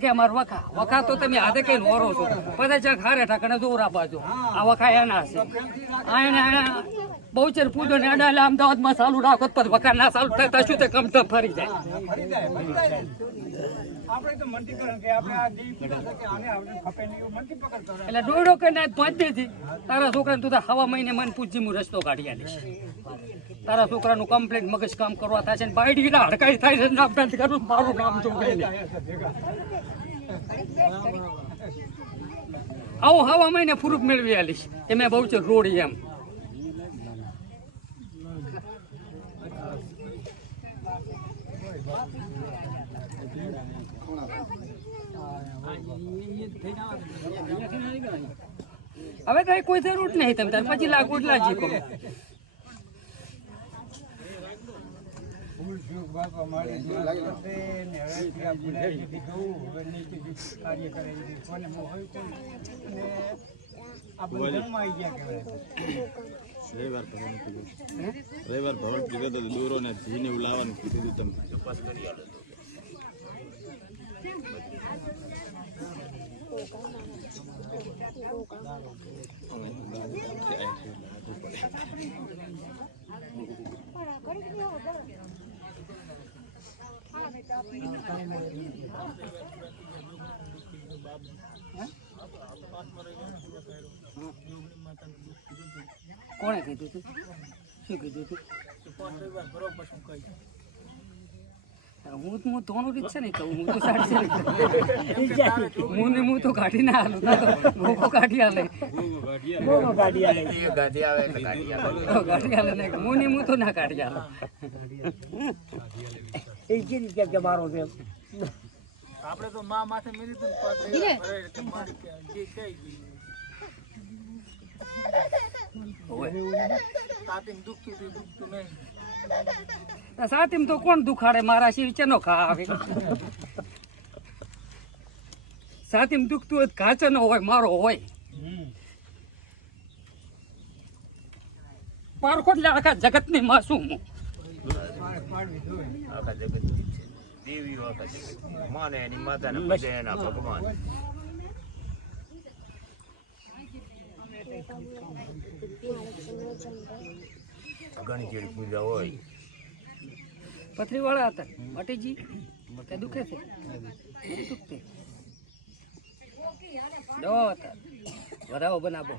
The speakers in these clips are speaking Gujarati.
કે અમાર વખા તો તમે હાથે કઈ ઓરો છો પછી ચાર ખારે ઠાકણે જોરા બાજુ આ વખા એના છે આને બહુચર પૂજો ને અડાલે અમદાવાદમાં ચાલુ રાખો તો વખા ના ચાલુ થાય શું તે કમ તો ફરી જાય એટલે દોડો કે ના પહોંચી હતી તારા છોકરાને તું હવા મહિને મન પૂછી હું રસ્તો કાઢી આલીશ તારા છોકરાનું કમ્પ્લેટ મગજ કામ કરવા થાય છે ને બાયડી ના હડકાઈ થાય છે નામ પેન્ટ કરું મારું નામ જોઈને આવું હવા મહિને પ્રૂફ મેળવી આલીશ કે મેં બહુ છે રોડી એમ હવે કઈ કોઈ જરૂર નહીં તમે તાર પછી લાગવડ લાગી કો રવિવાર ભવન કીધું તો દૂરો ને જીને લાવવાનું કીધું તમે તપાસ કરી આલો કોણે કીધું તું શું કીધું તું હું ધોનું રીત છે ને કહું હું તો સાડી હું તો કાઢી ના હાલું મોકો કાઢી હાલે ગાડી હાલે નહીં હું તો ના કાઢી હાલું એ જે રીતે મારો છે આપણે તો માં માથે મેરી તો સાતીમ તો કોણ દુખાડે મારા શિવ ચનો ખાવે સાતીમ દુખતું હોય કાચનો હોય મારો હોય પારખોટ આખા જગત ની માસું હું આખા જગત દેવીઓ આખા જગત માને એની માતા ને પૂજે એના ભગવાન ઘણી જેવી પૂજા હોય પથરી વાળા હતા મટીજી કે દુખે છે દુખતે દો હતા વધાવો બનાવો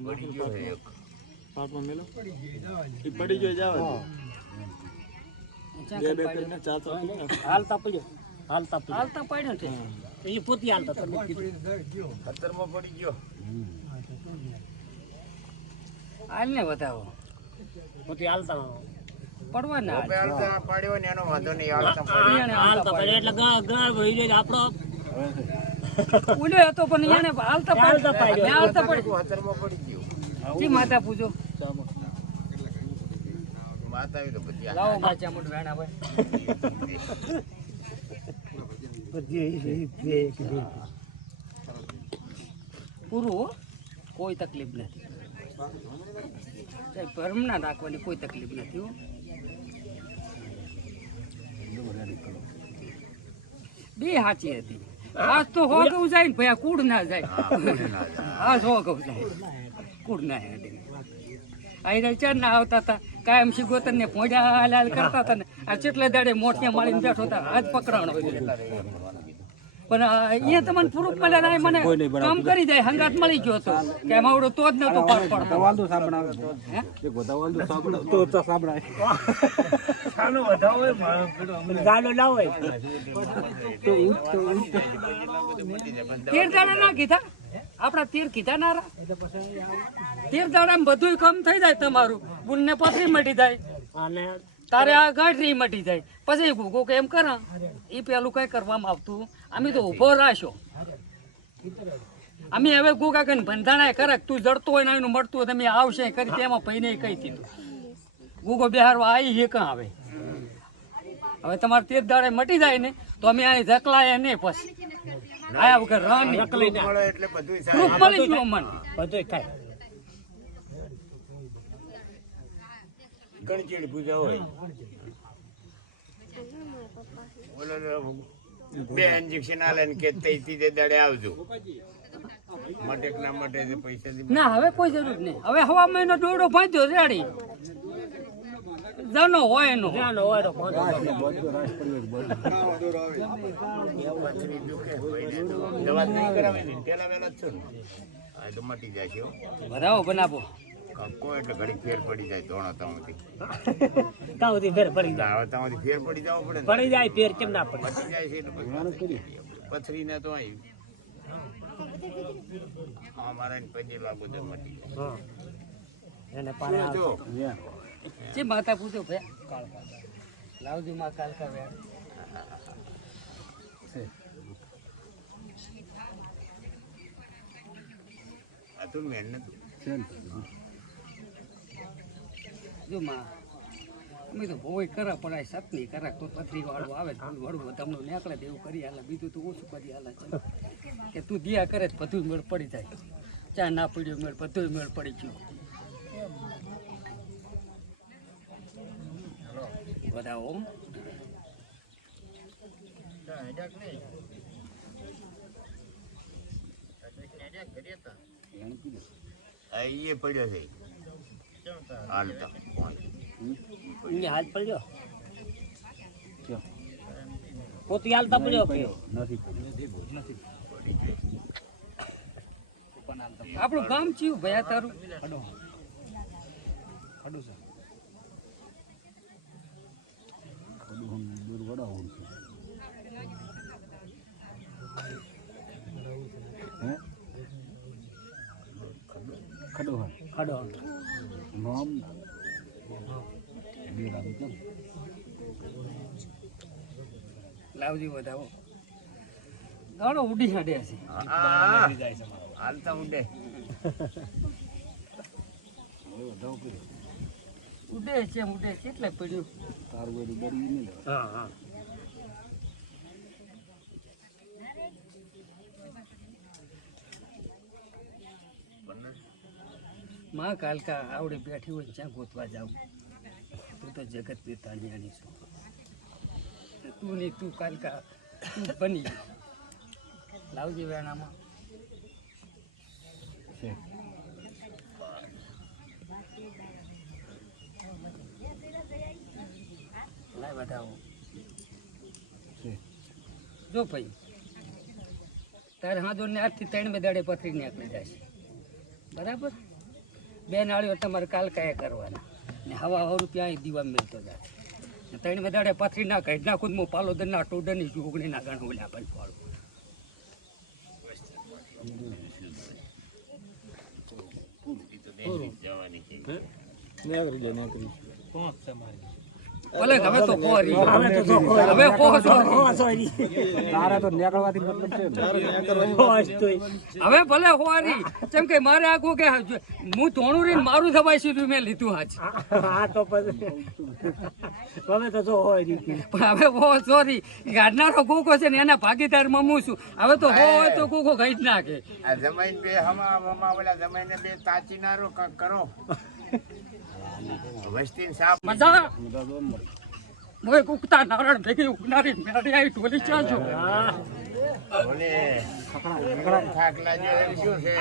પડી ગયો એક પાપમાં મેલો એ પડી ગયો જાવ બે કરીને ચાર હાલતા પડ્યો છે એ પોતી હાલતા ખતરમાં પડી ગયો હાલ ને બતાવો પોતી હાલતા પડવા ના હાલતા પાડ્યો ને એનો વાંધો નહીં હાલતા પડે એટલે ગા ભઈ જાય આપણો ઉડે હતો પણ એને હાલતા પડ્યો ખતરમાં પડી ગયો જી માતા પૂજો માતા આવી તો બધી લાવો માચા મુંડ વેણા ભાઈ પૂરું કોઈ તકલીફ નથી ભરમ ના રાખવાની કોઈ તકલીફ નથી બે સાચી હતી આજ તો હો ગયું જાય ને ભાઈ કુડ ના જાય આજ હો ગયું જાય કુડ ના અહીં ચાર ના આવતા હતા કાયમ શિગોતર ને પોંજા લાલ કરતા હતા ને આ ચેટલે દાડે મોઠિયા માળીને બેઠો હતા આજ પકડાણો પણ અહીંયા તમને પ્રૂફ મળ્યા મને કામ કરી જાય હંગાત મળી ગયો હતો કે એમાં આવડો તો જ નતો પાર પડતો વાંધો સાંભળાવે એ ગોદા વાંધો સાંભળાવે તો સાંભળાય સાનો વધાવ હોય ગાલો ના હોય તો તેર દાડા ના કીધા આપણા તેર કીધા ના તેર દાડા બધું કામ થઈ જાય તમારું બુનને પથરી મટી જાય અને તારે આ ગાંઠરી મટી જાય પછી ભૂગો કે એમ કરા એ પેલું કઈ કરવામાં આવતું અમે તો ઉભો રાખ્યો અમે હવે ગોગા કઈ બંધાણા કરે તું જડતો હોય ને એનું મળતું હોય તમે આવશે કરી તેમાં ભાઈને કહી દીધું ગોગો બિહારવા આવી હે કાં આવે હવે તમારે તેર દાડે મટી જાય ને તો અમે અહીં ધકલાય નહીં પછી આયા વગર રન એટલે બધું પ્રૂફ મળી ગયું મને બધું થાય ઘણી ચીડી પૂજા હોય ઓલો બે ઇન્જેક્શન આલે ને કે ત્રીજે દાડે આવજો મટેક ના મટે છે પૈસા થી ના હવે કોઈ જરૂર નહીં. હવે હવા મહિનો દોડો બાંધ્યો રેડી જાનો હોય એનો પથરી દુખે દવા નહીં કરાવે ને પેલા વેલા જ છો ને આ તો મટી જાય છે હો. બરાબર બનાવો કોઈ એટલે ઘડી ફેર પડી જાય ધોણો તાવથી તાવથી ફેર પડી જાય હવે તાવથી ફેર પડી જવું પડે ને પડી જાય ફેર કેમ ના પડે મટી જાય છે એટલે પછી પથરી ને તો આવી અમારા પછી લાગુ તો મટી હા એને પાડે જાય જો જે માતા પૂછો ભાઈ લાવજી માં કાલ કા વેળ આ તો મેન ને જો માં અમે તો ભોય કરા પડાય સતની કરા કોઈ પથરી વાળું આવે વળવું તમને નીકળે તો એવું કરી હાલે બીજું તો ઓછું કરી હાલે છે કે તું દિયા કરે તો બધું મેળ પડી જાય ચા ના પડ્યો મેળ બધું મેળ પડી ગયો બધાઓ એ પડ્યો છે હાલતા હાથ પડ્યો પોતી હાલતા પડ્યો આપણું ગામ ચિયું ભયા તારું ખડો લાવજી વધાવો ગાડો ઉડી હાડે છે હાલતા ઉડે ઉડે છે ઉડે કેટલે પડ્યું હા હા માં કાલકા આવડે બેઠી હોય ત્યાં ગોતવા જાઉં તું તો જગત પિતાણિયાની છું તું ને તું કાલકા તું બની ગઈ. લાવજી વેણામાં લાય બતાવો જો ભાઈ તારે હાજો ને 8 થી 3 દાડે પથરી નીકળી જાય છે બરાબર બે નાળીઓ તમારે કાલકાએ કરવાના ને હવા રૂપિયા દીવા મેળતો જાય 3 દાડે પથરી ના કાઢી નાખું હું પાલો દરના ટોડરની જોગણી ના ગણ ઓલા પણ પાડું જવાની છે ભલે હવે તો પોરી હવે પહોંચો તારા તો નીકળવાથી મતલબ છે હવે ભલે હોરી જેમ કે મારે આખું કે હું ધોણું રહીને મારું દબાઈ સીધું મેં લીધું આજ હા તો પછી હવે તો જો હોય પણ હવે હો સોરી ગાડનારો કૂકો છે ને એના ભાગીદારમાં હું છું હવે તો હોય તો કૂકો ખાઈ જ નાખે આ જમાઈને બે હમા ઓલા જમાઈને બે તાચીનારો કરો વસ્તી સાપ મજા મોય કુકતા નારણ ભેગી ઉગનારી મેળી આવી ઢોલી ચા છો બોલે થાક લાગ્યો એમ શું છે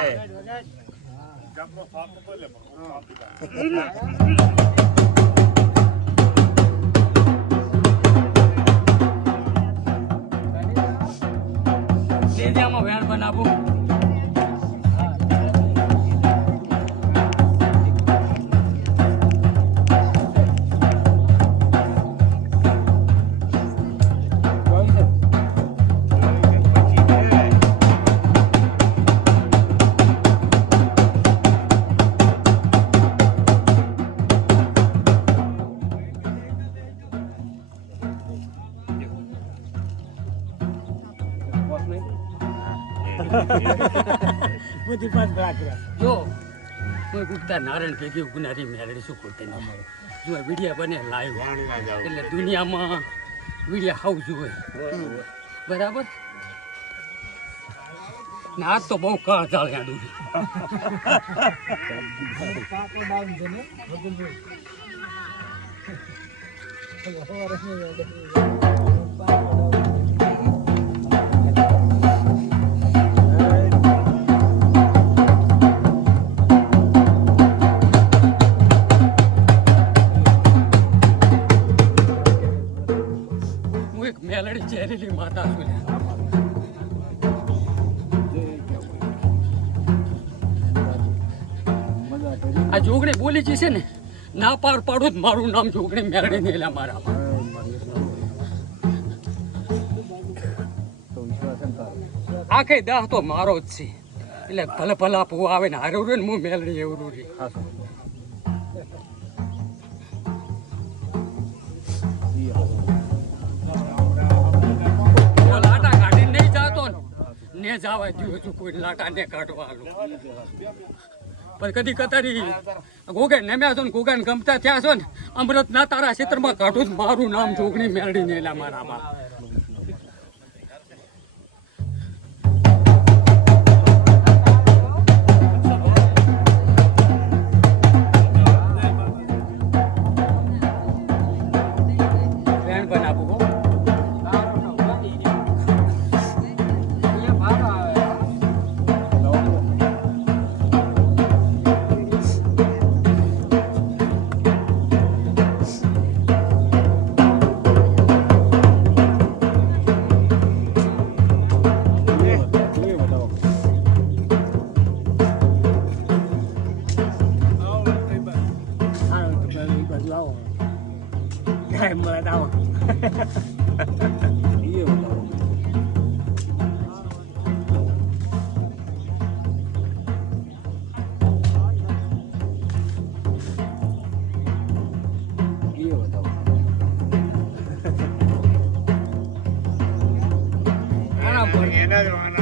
લેજામાં વેણ બનાવું બધી પાંચ રાખી જો કોઈ ગુપ્તા નારાયણ ભેગી ઉગનારી મેળડી શું ખોટે ન મળે જો વિડીયા બને લાઈવ એટલે દુનિયામાં વિડીયા હાવ જુએ બરાબર ને આજ તો બહુ કાળ ચાલે આ ડુંગળી એક મેલડી ચહેરેલી માતા છું લ્યા. આ જોગણી બોલી છે ને ના પાર પાડું જ મારું નામ જોગણી મેલડી ને એલા મારા આખે દાહ તો મારો જ છે એટલે ભલે ભલા પૂ આવે ને હારું રે ને હું મેલડી એવું રે લાટા કાઢીને નહીં જાતો ને જવા દઉં છું કોઈ લાટા ને કાઢવાનું પણ કદી કતારી ગોગે નમ્યા છો ને ગોગાને ગમતા થયા છો ને અમૃત ના તારા ક્ષેત્રમાં કાઢું જ મારું નામ જોગણી મેળડી ને એલા મારામાં એના જ વાના